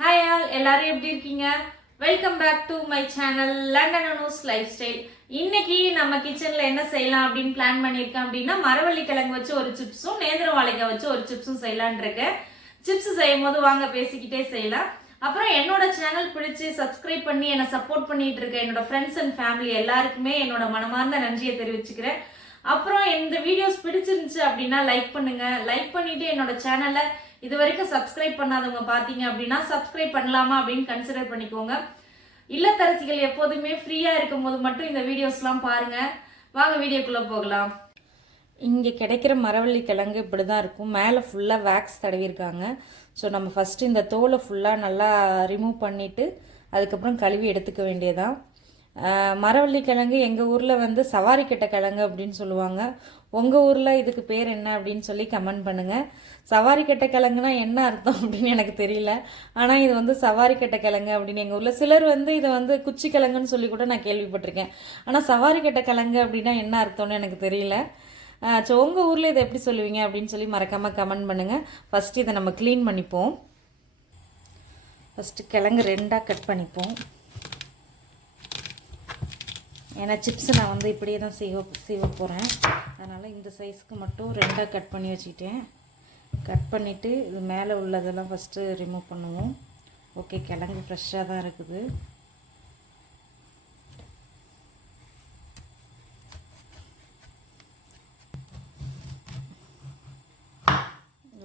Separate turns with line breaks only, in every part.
Hi all எல்லாரும் எப்படி இருக்கீங்க? Welcome back to my channel London news lifestyle இன்னைக்கு நம்ம கிச்சன்ல என்ன செய்யலாம் அப்படின்னு பிளான் பண்ணியிருக்கேன் அப்படின்னா மரவள்ளி கிழங்கு வச்சு ஒரு சிப்ஸும் நேந்திர வாழைக்காய் வச்சு ஒரு சிப்ஸும் செய்யலான் இருக்கேன். சிப்ஸ் செய்யும் போது வாங்க பேசிக்கிட்டே செய்யலாம். அப்புறம் என்னோட சேனல் பிடிச்சு சப்ஸ்கிரைப் பண்ணி என்னை சப்போர்ட் பண்ணிட்டு இருக்க என்னோட ஃப்ரெண்ட்ஸ் அண்ட் ஃபேமிலி எல்லாருக்குமே என்னோட மனமார்ந்த நன்றியை தெரிவிச்சுக்கிறேன். அப்புறம் இந்த வீடியோஸ் பிடிச்சிருந்துச்சு அப்படின்னா லைக் பண்ணுங்க. லைக் பண்ணிட்டு என்னோட சேனலை இது வரைக்கும் சப்ஸ்கிரைப் பண்ணாதவங்க பார்த்தீங்க அப்படின்னா சப்ஸ்கிரைப் பண்ணலாமா அப்படின்னு கன்சிடர் பண்ணிக்கோங்க. இல்லத்தரசிகள் எப்போதுமே ஃப்ரீயாக இருக்கும் போது மட்டும் இந்த வீடியோஸ்லாம் பாருங்க. வாங்க வீடியோக்குள்ளே போகலாம். இங்கே கிடைக்கிற மரவள்ளி கிழங்கு இப்படி தான் இருக்கும். மேலே ஃபுல்லாக வேக்ஸ் தடவிருக்காங்க ஸோ நம்ம ஃபஸ்ட்டு இந்த தோலை ஃபுல்லாக நல்லா ரிமூவ் பண்ணிவிட்டு அதுக்கப்புறம் கழுவி எடுத்துக்க வேண்டியதான் மரவள்ளி கிழங்கு எங்கள் ஊரில் வந்து சவாரி சவாரிக்கட்டை கிழங்கு அப்படின்னு சொல்லுவாங்க. உங்கள் ஊரில் இதுக்கு பேர் என்ன அப்படின்னு சொல்லி கமெண்ட் பண்ணுங்கள் சவாரி கட்ட கிழங்குனா என்ன அர்த்தம் அப்படின்னு எனக்கு தெரியல. ஆனால் இது வந்து சவாரி கட்ட கிழங்கு அப்படின்னு எங்கள் ஊரில் சிலர் வந்து இதை வந்து குச்சி கிழங்குன்னு சொல்லி கூட நான் கேள்விப்பட்டிருக்கேன். ஆனால் சவாரி கட்ட கிழங்கு அப்படின்னா என்ன அர்த்தம்னு எனக்கு தெரியல. ஸோ உங்கள் ஊரில் இதை எப்படி சொல்லுவீங்க அப்படின்னு சொல்லி மறக்காமல் கமெண்ட் பண்ணுங்கள் ஃபஸ்ட்டு இதை நம்ம க்ளீன் பண்ணிப்போம். ஃபஸ்ட்டு கிழங்கு ரெண்டாக கட் பண்ணிப்போம். ஏன்னா சிப்ஸ் நான் வந்து இப்படியே தான் சீவ சீவ போகிறேன் அதனால் இந்த சைஸ்க்கு மட்டும் ரெண்டாக கட் பண்ணி வச்சுக்கிட்டேன். கட் பண்ணிவிட்டு இது மேலே உள்ளதெல்லாம் ஃபஸ்ட்டு ரிமூவ் பண்ணுவோம். ஓகே கிழங்கு ஃப்ரெஷ்ஷாக தான் இருக்குது.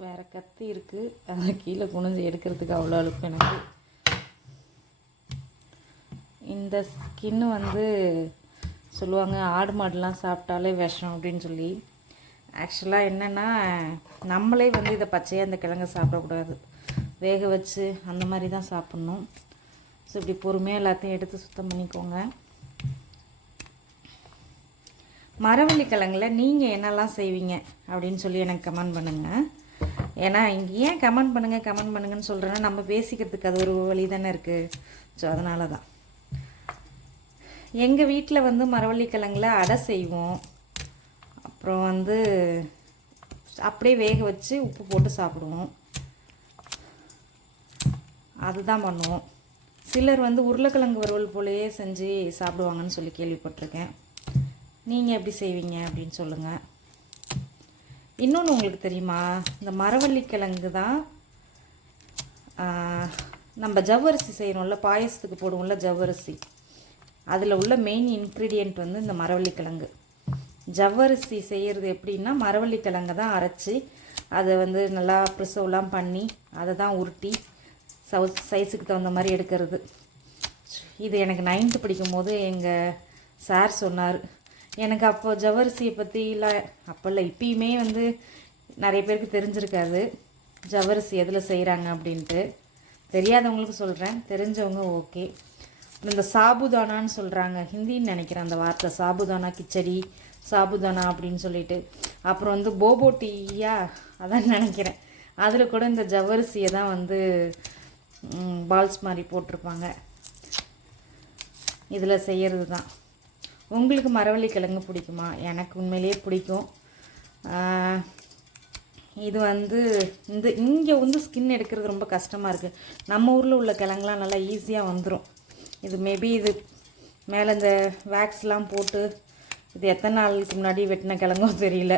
வேறு கத்தி இருக்குது அதை கீழே குனிஞ்சு எடுக்கிறதுக்கு அவ்வளோ அழுப்பு எனக்கு. இந்த ஸ்கின்னு வந்து சொல்லுவாங்க ஆடு மாடுலாம் சாப்பிட்டாலே விஷம் அப்படின்னு சொல்லி. ஆக்சுவலாக என்னென்னா நம்மளே வந்து இதை பச்சையாக அந்த கிழங்கை சாப்பிடக்கூடாது. வேக வச்சு அந்த மாதிரி தான் சாப்பிட்ணும். ஸோ இப்படி பொறுமையாக எல்லாத்தையும் எடுத்து சுத்தம் பண்ணிக்கோங்க. மரவள்ளி கிழங்குல நீங்கள் என்னெல்லாம் செய்வீங்க அப்படின்னு சொல்லி எனக்கு கமெண்ட் பண்ணுங்கள் ஏன்னா இங்கே ஏன் கமெண்ட் பண்ணுங்கள் கமெண்ட் பண்ணுங்கன்னு சொல்கிறேன்னா நம்ம பேசிக்கிறதுக்கு அது ஒரு வழி தானே இருக்குது ஸோ அதனால தான் எங்கள் வீட்டில் வந்து மரவள்ளி அடை செய்வோம். அப்புறம் வந்து அப்படியே வேக வச்சு உப்பு போட்டு சாப்பிடுவோம். அதுதான் பண்ணுவோம். சிலர் வந்து உருளைக்கிழங்கு வறுவல் போலேயே செஞ்சு சாப்பிடுவாங்கன்னு சொல்லி கேள்விப்பட்டிருக்கேன். நீங்கள் எப்படி செய்வீங்க அப்படின்னு சொல்லுங்கள் இன்னொன்று உங்களுக்கு தெரியுமா? இந்த மரவள்ளிக்கிழங்கு தான் நம்ம ஜவ்வரிசி செய்யணும்ல பாயசத்துக்கு போடுவோம்ல ஜவ்வரிசி. அதில் உள்ள மெயின் இன்க்ரீடியண்ட் வந்து இந்த மரவள்ளி கிழங்கு ஜவ்வரிசி செய்கிறது எப்படின்னா மரவள்ளிக்கிழங்கை தான் அரைச்சி அதை வந்து நல்லா ப்ரிசர்வ்லாம் பண்ணி அதை தான் உருட்டி சவு சைஸுக்கு தகுந்த மாதிரி எடுக்கிறது. இது எனக்கு நைன்த்து படிக்கும் போது எங்கள் சார் சொன்னார். எனக்கு அப்போ ஜவ்வரிசியை பற்றிலாம் அப்போ இல்லை இப்பயுமே வந்து நிறைய பேருக்கு தெரிஞ்சிருக்காது ஜவ்வரிசி எதில் செய்கிறாங்க அப்படின்ட்டு. தெரியாதவங்களுக்கு சொல்கிறேன் தெரிஞ்சவங்க ஓகே இந்த சாபுதானான்னு சொல்கிறாங்க ஹிந்தின்னு நினைக்கிறேன் அந்த வார்த்தை. சாபுதானா கிச்சடி சாபுதானா அப்படின்னு சொல்லிட்டு. அப்புறம் வந்து போபோட்டியா அதான் நினைக்கிறேன். அதில் கூட இந்த ஜவ்வரிசியை தான் வந்து பால்ஸ் மாதிரி போட்டிருப்பாங்க. இதில் செய்கிறது தான். உங்களுக்கு மரவள்ளி கிழங்கு பிடிக்குமா? எனக்கு உண்மையிலேயே பிடிக்கும். இது வந்து இந்த இங்கே வந்து ஸ்கின் எடுக்கிறது ரொம்ப கஷ்டமாக இருக்குது நம்ம ஊரில் உள்ள கிழங்குலாம் நல்லா ஈஸியாக வந்துடும் இது மேபி இது மேலே இந்த வேக்ஸ்லாம் போட்டு இது எத்தனை நாளுக்கு முன்னாடி வெட்டின கிழங்கோ தெரியல.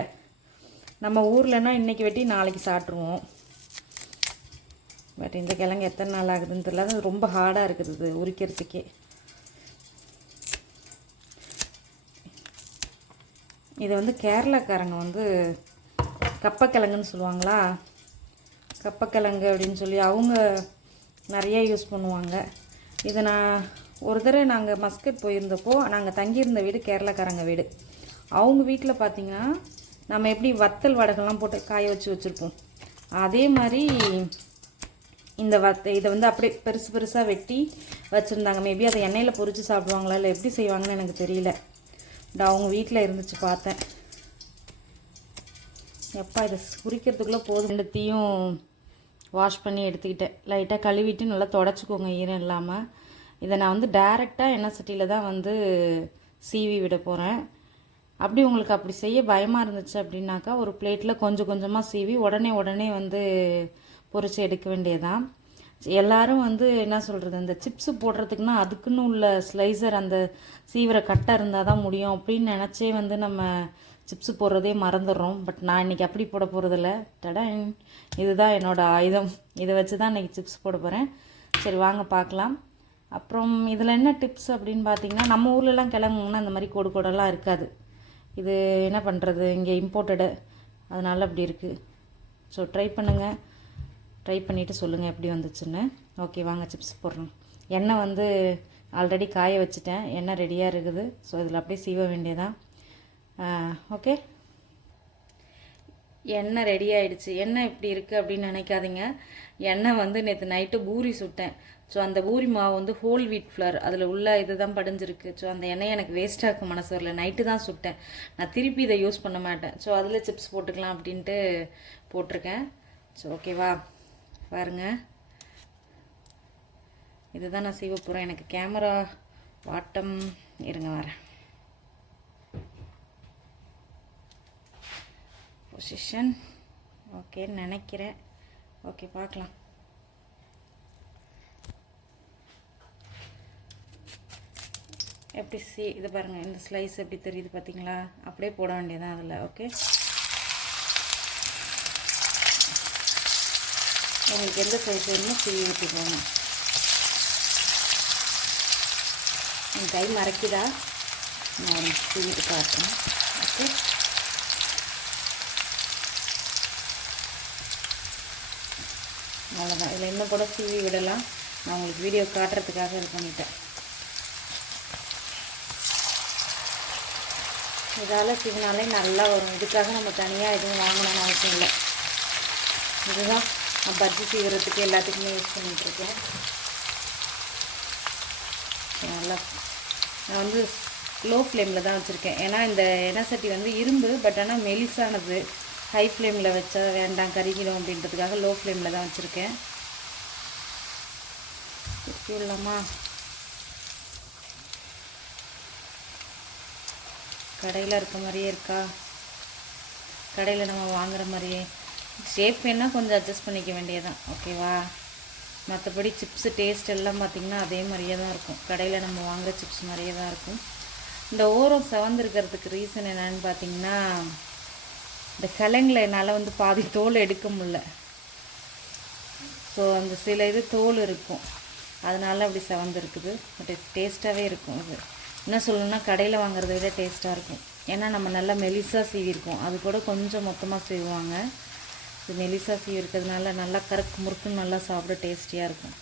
நம்ம ஊர்லன்னா இன்றைக்கி வெட்டி நாளைக்கு சாப்பிட்ருவோம் பட் இந்த கிழங்கு எத்தனை நாள் ஆகுதுன்னு தெரியல. அது ரொம்ப ஹார்டாக இருக்குது இது உரிக்கிறதுக்கே. இது வந்து கேரளாக்காரங்க வந்து கப்பக்கிழங்குன்னு சொல்லுவாங்களா? கப்பக்கிழங்கு அப்படின்னு சொல்லி அவங்க நிறைய யூஸ் பண்ணுவாங்க. இதை நான் ஒரு தடவை நாங்கள் மஸ்கட் போயிருந்தப்போ நாங்கள் தங்கியிருந்த வீடு கேரளாக்காரங்க வீடு. அவங்க வீட்டில் பார்த்தீங்கன்னா நம்ம எப்படி வத்தல் வடகெல்லாம் போட்டு காய வச்சு வச்சுருப்போம். அதே மாதிரி இந்த வத்த இதை வந்து அப்படியே பெருசு பெருசாக வெட்டி வச்சுருந்தாங்க. மேபி அதை எண்ணெயில் பொறிச்சு சாப்பிடுவாங்களா இல்லை எப்படி செய்வாங்கன்னு எனக்கு தெரியல. நான் அவங்க வீட்டில் இருந்துச்சு பார்த்தேன். எப்பா இதை குறிக்கிறதுக்குள்ளே போதும். ரெண்டுத்தையும் வாஷ் பண்ணி எடுத்துக்கிட்டேன். லைட்டாக கழுவிட்டு நல்லா தொடச்சிக்கோங்க ஈரம் இல்லாமல் இதை நான் வந்து டைரெக்டாக எண்ணெய் சட்டியில் தான் வந்து சீவி விட போகிறேன் அப்படி உங்களுக்கு அப்படி செய்ய பயமாக இருந்துச்சு அப்படின்னாக்கா ஒரு பிளேட்டில் கொஞ்சம் கொஞ்சமாக சீவி உடனே உடனே வந்து பொறிச்சு எடுக்க வேண்டியதான்
எல்லாரும் வந்து என்ன சொல்கிறது இந்த சிப்ஸு போடுறதுக்குன்னா அதுக்குன்னு உள்ள ஸ்லைசர் அந்த சீவிர கட்டை இருந்தால் தான் முடியும் அப்படின்னு நினச்சே வந்து நம்ம சிப்ஸு போடுறதே மறந்துடுறோம். பட் நான் இன்றைக்கி அப்படி போட போகிறதில்ல டடன். இதுதான் என்னோடய ஆயுதம். இதை வச்சு தான் இன்றைக்கி சிப்ஸ் போட போகிறேன் சரி வாங்க பார்க்கலாம். அப்புறம் இதில் என்ன டிப்ஸ் அப்படின்னு பார்த்தீங்கன்னா நம்ம ஊர்லலாம் கிழங்குனா இந்த மாதிரி கோடு கோடெல்லாம் இருக்காது. இது என்ன பண்ணுறது இங்கே இம்போர்ட்டடு அதனால் அப்படி இருக்குது ஸோ ட்ரை பண்ணுங்கள் ட்ரை பண்ணிவிட்டு சொல்லுங்கள் எப்படி வந்துச்சுன்னு. ஓகே வாங்க சிப்ஸ் போடுறோம் எண்ணெய் வந்து ஆல்ரெடி காய வச்சுட்டேன். எண்ணெய் ரெடியாக இருக்குது. ஸோ இதில் அப்படியே சீவ வேண்டியதான் ஓகே எண்ணெய் ரெடி ஆயிடுச்சு. எண்ணெய் இப்படி இருக்குது அப்படின்னு நினைக்காதீங்க. எண்ணெய் வந்து நேற்று நைட்டு பூரி சுட்டேன். ஸோ அந்த பூரி மாவு வந்து ஹோல் வீட் ஃப்ளவர் அதில் உள்ள இதுதான் படிஞ்சிருக்கு. ஸோ அந்த எண்ணெய் எனக்கு வேஸ்ட்டாக மனசு வரல. நைட்டு தான் சுட்டேன். நான் திருப்பி இதை யூஸ் பண்ண மாட்டேன். ஸோ அதில் சிப்ஸ் போட்டுக்கலாம் அப்படின்ட்டு போட்டிருக்கேன். ஸோ ஓகேவா பாருங்க. இதுதான் நான் செய்ய போகிறேன் எனக்கு கேமரா வாட்டம். இருங்க வரேன். பொசிஷன் ஓகேன்னு நினைக்கிறேன். ஓகே பார்க்கலாம். எப்படி சி இது பாருங்கள் இந்த ஸ்லைஸ் எப்படி தெரியுது பார்த்தீங்களா? அப்படியே போட வேண்டியதான் அதில் ஓகே உங்களுக்கு எந்த சைஸ் வேணுமோ சீவி ஊற்றிக்கோங்க என் கை மறைக்குதா? நான் சீட்டு பார்க்குறேன். ஓகே அவ்வளோதான் இதில் இன்னும் கூட சீவி விடலாம். நான் உங்களுக்கு வீடியோ காட்டுறதுக்காக இது பண்ணிட்டேன். இதால் சீவினாலே நல்லா வரும். இதுக்காக நம்ம தனியாக எதுவும் வாங்கணும்னு அவசியம் இல்லை. இதுதான் நான் பஜ்ஜி சீவிறதுக்கு எல்லாத்துக்குமே யூஸ் பண்ணிகிட்ருக்கேன் நல்லா நான் வந்து லோ ஃப்ளேமில் தான் வச்சுருக்கேன். ஏன்னா இந்த எண்ணெய் சட்டி வந்து இரும்பு பட் ஆனால் மெலிசானது. ஹை ஃப்ளேமில் வச்சா வேண்டாம் கருகிடும் அப்படின்றதுக்காக லோ ஃப்ளேமில் தான் வச்சுருக்கேன். திருப்பி விடலாமா? கடையில் இருக்க மாதிரியே இருக்கா? கடையில் நம்ம வாங்குகிற மாதிரியே. ஷேப் வேணால் கொஞ்சம் அட்ஜஸ்ட் பண்ணிக்க வேண்டியதான் ஓகேவா மற்றபடி சிப்ஸு டேஸ்ட் எல்லாம் பார்த்திங்கன்னா அதே மாதிரியே தான் இருக்கும். கடையில் நம்ம வாங்குகிற சிப்ஸ் மாதிரியே தான் இருக்கும். இந்த ஓரம் செவந்திருக்கிறதுக்கு ரீசன் என்னென்னு பார்த்தீங்கன்னா இந்த கிழங்குல என்னால் வந்து பாதி தோல் எடுக்க முடில ஸோ அந்த சில இது தோல் இருக்கும். அதனால அப்படி செவந்திருக்குது பட் டேஸ்ட்டாகவே இருக்கும் இது என்ன சொல்லணும்னா கடையில் வாங்குறத விட டேஸ்ட்டாக இருக்கும். ஏன்னா நம்ம நல்லா மெலிசாக சீவிருக்கோம் அது கூட கொஞ்சம் மொத்தமாக செய்வாங்க இது மெலிசாக சீவி இருக்கிறதுனால நல்லா கறக்கு முறுக்குன்னு நல்லா சாப்பிட டேஸ்டியாக இருக்கும்.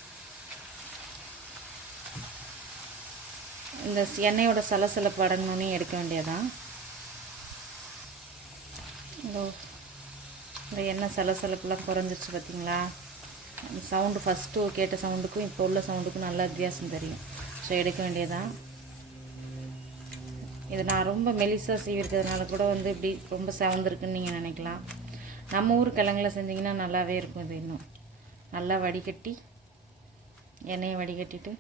இந்த எண்ணெயோட சலசலப்பு அடங்கணுன்னே எடுக்க வேண்டியதான் இதோ இந்த எண்ணெய் சலசலப்புலாம் குறைஞ்சிருச்சு பார்த்தீங்களா? சவுண்டு ஃபஸ்ட்டு கேட்ட சவுண்டுக்கும் இப்போ உள்ள சவுண்டுக்கும் நல்ல வித்தியாசம் தெரியும். ஸோ எடுக்க வேண்டியதான் இது நான் ரொம்ப மெலிசாக சீவிருக்கிறதுனால கூட வந்து இப்படி ரொம்ப செவந்திருக்குன்னு நீங்கள் நினைக்கலாம். நம்ம ஊர் கிழங்குல செஞ்சிங்கன்னா நல்லாவே இருக்கும் இது இன்னும். நல்லா வடிகட்டி எண்ணெயை வடிகட்டிட்டு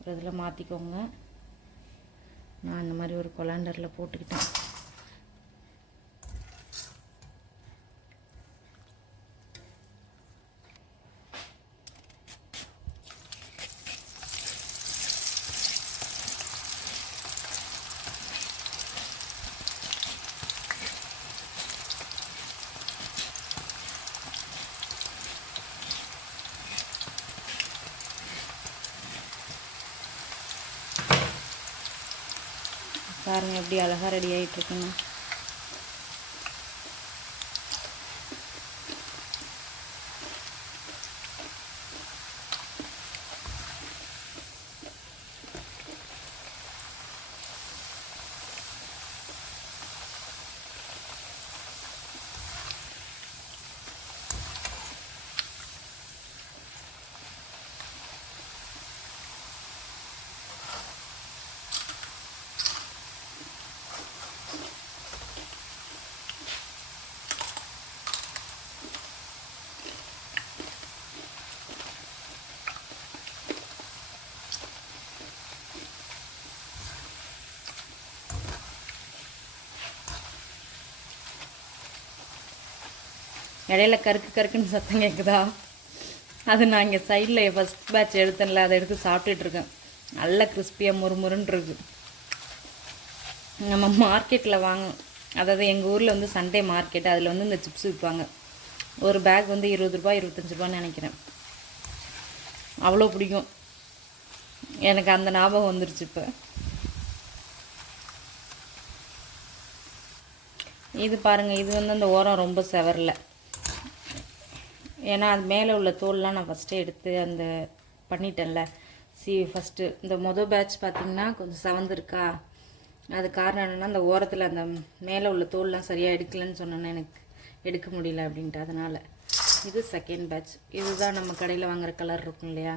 ஒரு இதில் மாற்றிக்கோங்க நான் இந்த மாதிரி ஒரு கொலாண்டரில் போட்டுக்கிட்டேன். பாருங்கள் எப்படி அழகாக ரெடி ஆகிட்டுருக்குன்னு இடையில கருக்கு கருக்குன்னு சத்தம் கேட்குதா அது நான் இங்கே சைடில் ஃபஸ்ட் பேட்ச் எடுத்தேன்ல அதை எடுத்து சாப்பிட்டுட்ருக்கேன் நல்ல கிறிஸ்பியாக முறுமுறுன்னுருக்கு நம்ம மார்க்கெட்டில் வாங்க அதாவது எங்கள் ஊரில் வந்து சண்டே மார்க்கெட் அதில் வந்து இந்த சிப்ஸ் விற்பாங்க ஒரு பேக் வந்து இருபது ரூபா இருபத்தஞ்சி ரூபான்னு நினைக்கிறேன். அவ்வளோ பிடிக்கும். எனக்கு அந்த ஞாபகம் வந்துருச்சு இப்போ. இது பாருங்கள் இது வந்து அந்த ஓரம் ரொம்ப செவரல. ஏன்னா அது மேலே உள்ள தோல்லாம் நான் ஃபஸ்ட்டே எடுத்து அந்த பண்ணிட்டேன்ல. சி ஃபஸ்ட்டு இந்த மொதல் பேட்ச் பார்த்திங்கன்னா கொஞ்சம் சவந்துருக்கா அது காரணம் என்னென்னா அந்த ஓரத்தில் அந்த மேலே உள்ள தோல்லாம் சரியாக எடுக்கலைன்னு சொன்னேன்னா எனக்கு எடுக்க முடியல அப்படின்ட்டு. அதனால் இது செகண்ட் பேட்ச் இதுதான் நம்ம கடையில் வாங்குகிற கலர் இருக்கும் இல்லையா?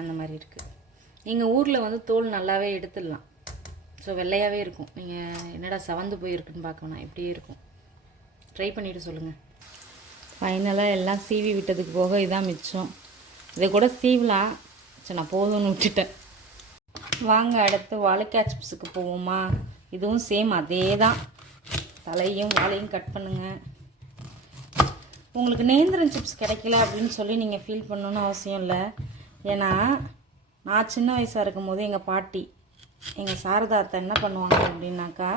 அந்த மாதிரி இருக்குது நீங்கள் ஊரில் வந்து தோல் நல்லாவே எடுத்துடலாம். ஸோ வெள்ளையாகவே இருக்கும். நீங்கள் என்னடா சவந்து போயிருக்குன்னு பார்க்கணும் இப்படியே இருக்கும். ட்ரை பண்ணிவிட்டு சொல்லுங்கள் ஃபைனலாக எல்லாம் சீவி விட்டதுக்கு போக இதான் மிச்சம். இதை கூட சீவலாம் சரி நான் போதும்னு விட்டுட்டேன். வாங்க அடுத்து வாழைக்காய் சிப்ஸுக்கு போவோமா? இதுவும் சேம் அதே தான் தலையும் வாழையும் கட் பண்ணுங்க. உங்களுக்கு நேந்திரன் சிப்ஸ் கிடைக்கல அப்படின்னு சொல்லி நீங்கள் ஃபீல் பண்ணணும்னு அவசியம் இல்லை. ஏன்னா நான் சின்ன வயசாக இருக்கும்போது எங்கள் பாட்டி எங்கள் சாரதா அத்தை என்ன பண்ணுவாங்க அப்படின்னாக்கா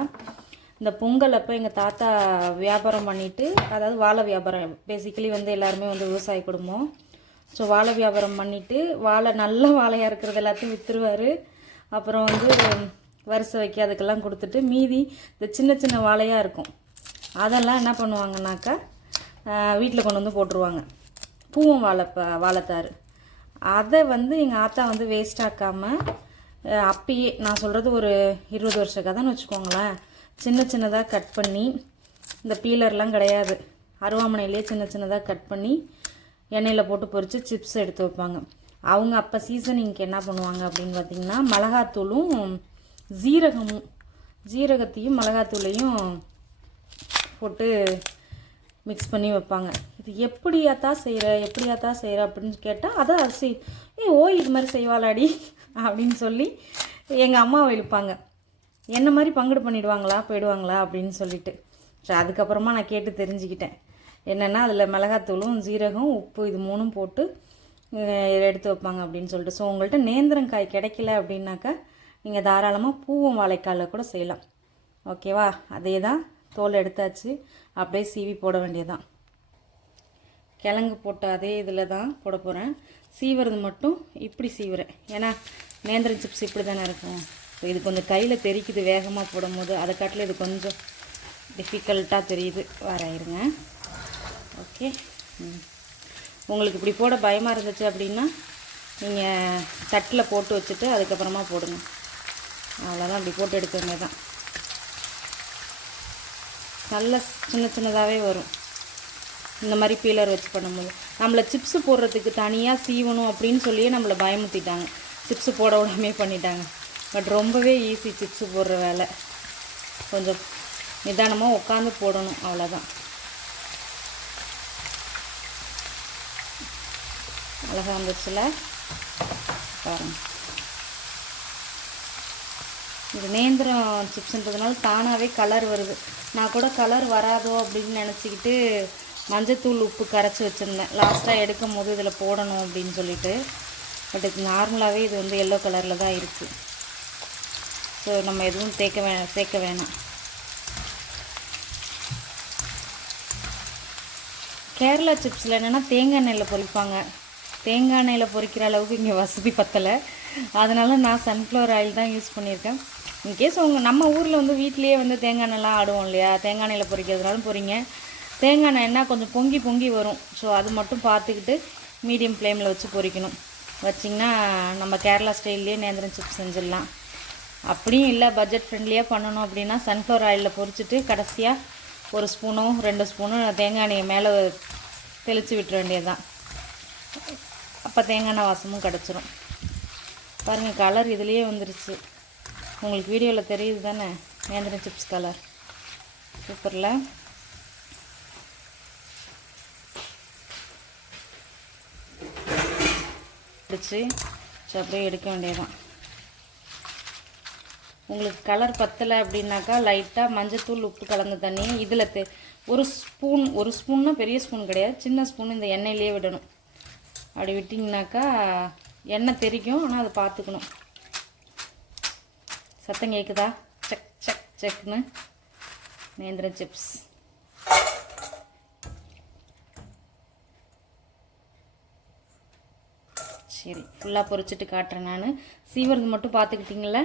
இந்த பொங்கல் அப்போ எங்கள் தாத்தா வியாபாரம் பண்ணிவிட்டு அதாவது வாழை வியாபாரம். பேசிக்கலி வந்து எல்லாருமே வந்து விவசாய குடும்பம். ஸோ வாழை வியாபாரம் பண்ணிவிட்டு வாழை நல்ல வாழையாக இருக்கிறது எல்லாத்தையும் விற்றுருவார் அப்புறம் வந்து வரிசை வைக்க அதுக்கெல்லாம் கொடுத்துட்டு மீதி இந்த சின்ன சின்ன வாழையாக இருக்கும். அதெல்லாம் என்ன பண்ணுவாங்கனாக்கா வீட்டில் கொண்டு வந்து போட்டுருவாங்க. பூவம் வாழைப்ப வாழைத்தாறு அதை வந்து எங்கள் ஆத்தா வந்து வேஸ்ட் ஆக்காமல் அப்பயே நான் சொல்கிறது ஒரு இருபது வருஷ கதைன்னு வச்சுக்கோங்களேன். சின்ன சின்னதாக கட் பண்ணி இந்த பீலர்லாம் கிடையாது. அருவாமனையிலே சின்ன சின்னதாக கட் பண்ணி எண்ணெயில் போட்டு பொரித்து சிப்ஸ் எடுத்து வைப்பாங்க. அவங்க அப்போ சீசனிங்க்கு என்ன பண்ணுவாங்க அப்படின்னு பார்த்தீங்கன்னா மிளகாத்தூளும் ஜீரகமும் ஜீரகத்தையும் மிளகாத்தூளையும் போட்டு மிக்ஸ் பண்ணி வைப்பாங்க. இது எப்படியாத்தா செய்கிற எப்படியாத்தா செய்கிற அப்படின்னு கேட்டால் அதை அரிசி ஏ ஓ இது மாதிரி செய்வாளாடி அப்படின்னு சொல்லி எங்கள் அம்மாவை இழுப்பாங்க. என்ன மாதிரி பங்குடு பண்ணிடுவாங்களா போயிடுவாங்களா அப்படின்னு சொல்லிட்டு. ஸோ அதுக்கப்புறமா நான் கேட்டு தெரிஞ்சுக்கிட்டேன். என்னென்னா அதில் மிளகாத்தூளும் ஜீரகம் உப்பு இது மூணும் போட்டு எடுத்து வைப்பாங்க அப்படின்னு சொல்லிட்டு. ஸோ உங்கள்கிட்ட நேந்திரங்காய் கிடைக்கல அப்படின்னாக்கா நீங்கள் தாராளமாக பூவும் வாழைக்காலில் கூட செய்யலாம். ஓகேவா அதே தான் தோல் எடுத்தாச்சு. அப்படியே சீவி போட வேண்டியதுதான். கிழங்கு போட்ட அதே இதில் தான் போட போகிறேன் சீவுறது மட்டும் இப்படி சீவுறேன். ஏன்னா நேந்திரம் சிப்ஸ் இப்படி தானே இருக்கும். இது கொஞ்சம் கையில் தெரிக்குது வேகமாக போடும்போது. அதை காட்டில் இது கொஞ்சம் டிஃபிகல்ட்டாக தெரியுது. வரையிருங்க. ஓகே ம். உங்களுக்கு இப்படி போட பயமாக இருந்துச்சு அப்படின்னா நீங்கள் தட்டில் போட்டு வச்சுட்டு அதுக்கப்புறமா போடுங்க. அவ்வளோதான் அப்படி போட்டு எடுக்க வேண்டியதான் நல்ல சின்ன சின்னதாகவே வரும். இந்த மாதிரி பீலர் வச்சு பண்ணும்போது. நம்மளை சிப்ஸு போடுறதுக்கு தனியாக சீவணும் அப்படின்னு சொல்லியே நம்மளை பயமுத்திட்டாங்க சிப்ஸு போட உடனே பண்ணிட்டாங்க. பட் ரொம்பவே ஈஸி சிப்ஸு போடுற வேலை. கொஞ்சம் நிதானமாக உட்காந்து போடணும் அவ்வளோதான் அழகாக வந்துச்சுல பாருங்க. இது நேந்திரம் சிப்ஸுன்றதுனால தானாகவே கலர் வருது. நான் கூட கலர் வராதோ அப்படின்னு நினச்சிக்கிட்டு மஞ்சத்தூள் உப்பு கரைச்சி வச்சுருந்தேன். லாஸ்ட்டாக எடுக்கும் போது இதில் போடணும் அப்படின்னு சொல்லிட்டு. பட் இது நார்மலாகவே இது வந்து எல்லோ கலரில் தான் இருக்குது ஸோ நம்ம எதுவும் தேக்க வே சேர்க்க வேணாம். கேரளா சிப்ஸில் என்னென்னா தேங்காய் எண்ணெயில் பொரிப்பாங்க. தேங்காய் எண்ணெயில் பொரிக்கிற அளவுக்கு இங்கே வசதி பத்தலை. அதனால் நான் சன்ஃப்ளவர் ஆயில் தான் யூஸ் பண்ணியிருக்கேன். இன்கேஸ் உங்கள் நம்ம ஊரில் வந்து வீட்லேயே வந்து தேங்காய் எண்ணெய்லாம் ஆடுவோம் இல்லையா? தேங்காய் எண்ணெயில் பொரிக்கிறதுனாலும் பொறிங்க தேங்காய் எண்ணெய் என்ன கொஞ்சம் பொங்கி பொங்கி வரும். ஸோ அது மட்டும் பார்த்துக்கிட்டு மீடியம் ஃப்ளேமில் வச்சு பொறிக்கணும் வச்சிங்கன்னா நம்ம கேரளா ஸ்டைல்லேயே நேந்திரம் சிப்ஸ் செஞ்சிடலாம். அப்படியும் இல்லை பட்ஜெட் ஃப்ரெண்ட்லியாக பண்ணணும் அப்படின்னா சன்ஃப்ளவர் ஆயிலில் பொறிச்சிட்டு கடைசியாக ஒரு ஸ்பூனும் ரெண்டு ஸ்பூனும் தேங்காய் எண்ணெயை மேலே தெளித்து விட்டுற வேண்டியது தான் அப்போ தேங்காய் எண்ணெய் வாசமும் கிடச்சிரும். பாருங்கள் கலர் இதுலேயே வந்துருச்சு. உங்களுக்கு வீடியோவில் தெரியுது தானே? நேந்திரம் சிப்ஸ் கலர் சூப்பரில் பிடிச்சி அப்படியே எடுக்க வேண்டியதான் உங்களுக்கு கலர் பத்தலை அப்படின்னாக்கா லைட்டாக மஞ்சத்தூள் உப்பு கலந்த தண்ணி இதில் தெ ஒரு ஸ்பூன் ஒரு ஸ்பூன்னா பெரிய ஸ்பூன் கிடையாது. சின்ன ஸ்பூன் இந்த எண்ணெயிலே விடணும். அப்படி விட்டிங்கனாக்கா எண்ணெய் தெறிக்கும் ஆனால் அதை பார்த்துக்கணும். சத்தம் கேட்குதா சக் சக் செக்னு நேந்திர சிப்ஸ் சரி ஃபுல்லாக பொரிச்சிட்டு காட்டுறேன் நான். சீவரது மட்டும் பார்த்துக்கிட்டிங்களே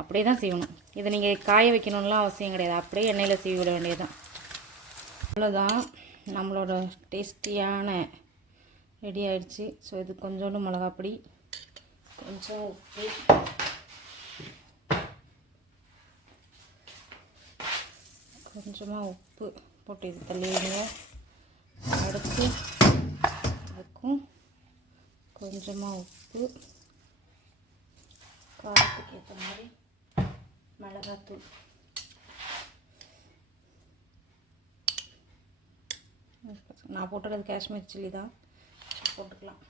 அப்படியே தான் சீவணும் இதை நீங்கள் காய வைக்கணும்லாம் அவசியம் கிடையாது. அப்படியே எண்ணெயில் சீவி விட வேண்டியதுதான். அவ்வளோதான் நம்மளோட டேஸ்டியான ரெடி ஆயிடுச்சு. ஸோ இது கொஞ்சோண்டு மிளகாப்பொடி கொஞ்சம் உப்பு. கொஞ்சமாக உப்பு போட்டு இது தள்ளிடுங்க. அடுத்து அதுக்கும் கொஞ்சமாக உப்பு. காரத்துக்கு ஏற்ற மாதிரி மிளகாத்தூள். நான் போட்டுறது காஷ்மீர் சில்லி தான். போட்டுக்கலாம்.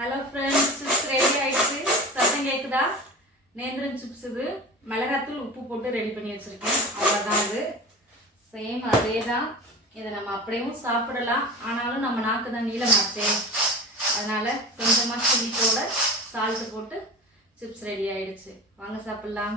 ஹலோ ஃப்ரெண்ட்ஸ் சிப்ஸ் ரெடி ஆயிடுச்சு. சத்தம் கேட்குதா நேந்திரன் சிப்ஸ் இது. மிளகாத்தூள் உப்பு போட்டு ரெடி பண்ணி வச்சுருக்கேன். அவ்வளோதான் இது. சேம் அதே தான் இதை நம்ம அப்படியும் சாப்பிடலாம். ஆனாலும் நம்ம நாக்கு தான் நீளமாச்சே அதனால் கொஞ்சமாக சில்லித்தோட சால்ட்டு போட்டு சிப்ஸ் ரெடி ஆயிடுச்சு. வாங்க சாப்பிட்லாம்.